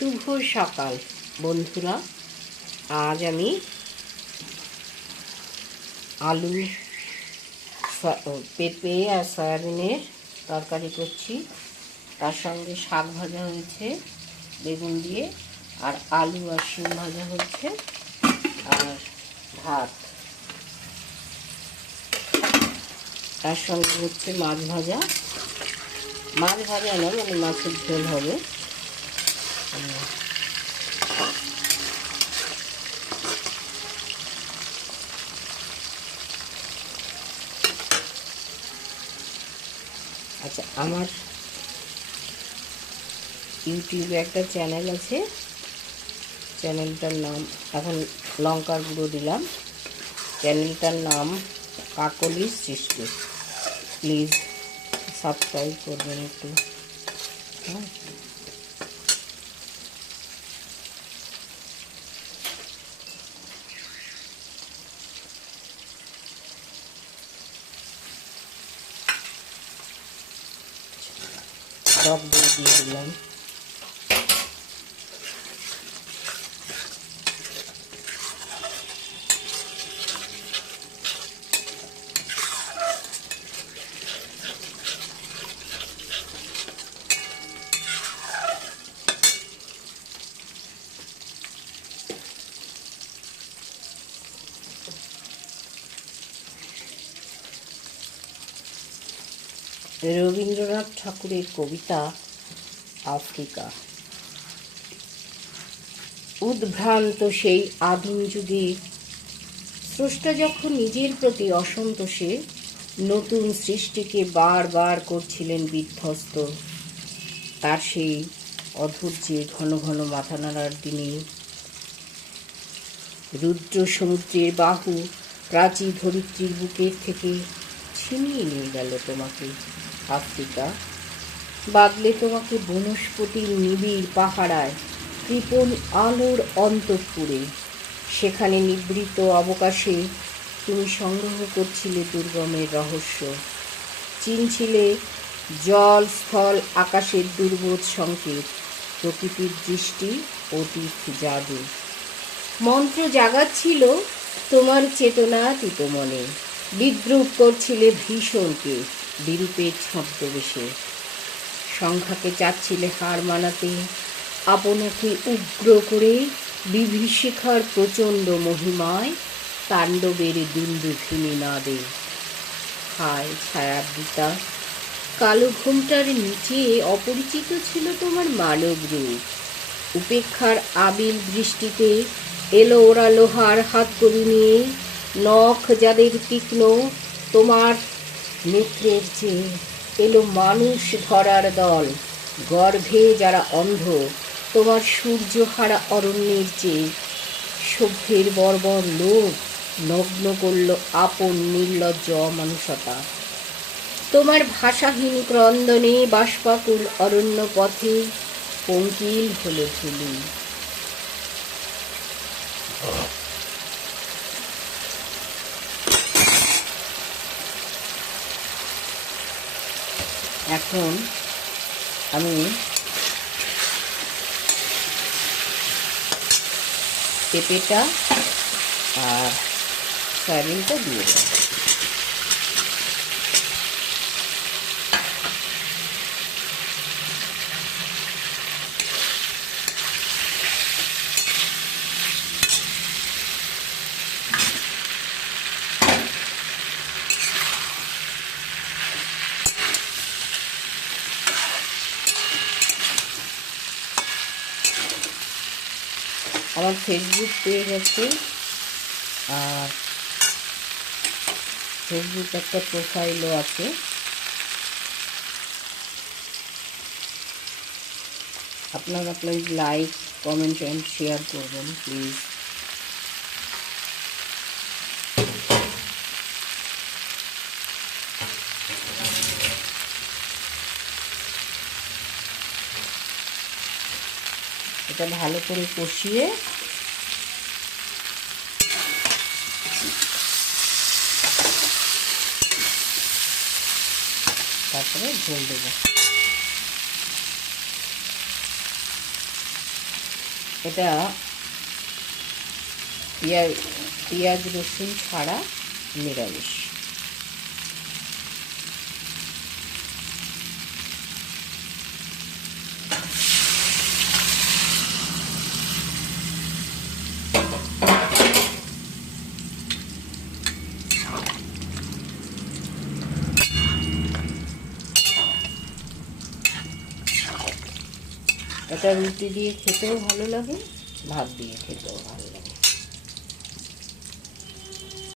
শুভ সকাল বন্ধুরা। আজ আমি আলু পেঁপে আর সয়াবিনের তরকারি করছি। তার সঙ্গে শাক ভাজা হয়েছে বেগুন দিয়ে, আর আলু আর শিম ভাজা হচ্ছে, আর ভাত। তার সঙ্গে হচ্ছে মাছ ভাজা না, মানে মাছের ঝোল হবে। আচ্ছা, আমার ইউটিউবে একটা চ্যানেল আছে, চ্যানেলটার নাম, এখন লঙ্কার গুঁড়ো দিলাম, চ্যানেলটার নাম কাকলি সৃষ্টি। প্লিজ সাবস্ক্রাইব করবেন একটু। হ্যাঁ, টক দই দিয়ে দিলাম। রবীন্দ্রনাথ ঠাকুরের কবিতা আফ্রিকা। উদ্ভ্রান্ত সেই আদিম যুগে স্রষ্টা যখন নিজের প্রতি অসন্তোষে নতুন সৃষ্টিকে বারবার করছিলেন বিধ্বস্ত, তার সেই অধৈর্যে ঘন ঘন মাথা নাড়ার দিনে রুদ্র সমুদ্রের বাহু প্রাচী ধরিত্রীর বুকের থেকে ছিনিয়ে নিয়ে গেল তোমাকে আফ্রিকা। বাদলে তোমাকে বনস্পতির নিবিড় পাহারায় কৃপণ আলোর অন্তঃপুরে, সেখানে নিবৃত অবকাশে তুমি সংগ্রহ করছিলে দুর্গমের রহস্য, চিনছিলে জল স্থল আকাশের দুর্বোধ সংকেত, প্রকৃতির দৃষ্টি অতীত জাদু। মন্ত্র জাগাচ্ছিল তোমার চেতনাতীত মনে, বিদ্রুপ করছিলে ভীষণকে বিরূপের ছদ্মবেশে, সংখ্যাকে চাচ্ছিলে হার মানাতে, আপনাকে উগ্র করে বিভীষিকার প্রচণ্ড মহিমায় তাণ্ডবের দুন্দুভিনী নাদে। হায় ছায়াবৃতা, কালো ঘোমটার নিচে অপরিচিত ছিল তোমার মানব রূপ। উপেক্ষার আবিল দৃষ্টিতে এলো ওরা লোহার হাতকড়ি নিয়ে, নখ যাদের তীক্ষ্ণ তোমার নেত্রের চেয়ে এলো মানুষ ধরার দল, গর্ভে যারা অন্ধ তোমার সূর্যহারা অরণ্যের চেয়ে। সভ্যের বর্বর লোক নগ্ন করল আপন নির্লজ্জ অমানুষতা, তোমার ভাষাহীন ক্রন্দনে বাষ্পাকুল অরণ্য পথে পঙ্কিল হলো ধুলি। এখন আমি পেঁপেটা আর সয়াবিনটা দিয়ে দেব। আমার ফেসবুক পেজ আছে, আর ফেসবুক একটা প্রোফাইলও আছে। আপনারা please like, comment and share করবেন প্লিজ। এটা ভালো করে কষিয়ে তারপরে ঝোল দেবো। এটা পেঁয়াজ রসুন ছাড়া নিরামিষ। এটা রুটি দিয়ে খেতেও ভালো লাগে, ভাত দিয়ে খেতেও ভালো লাগে।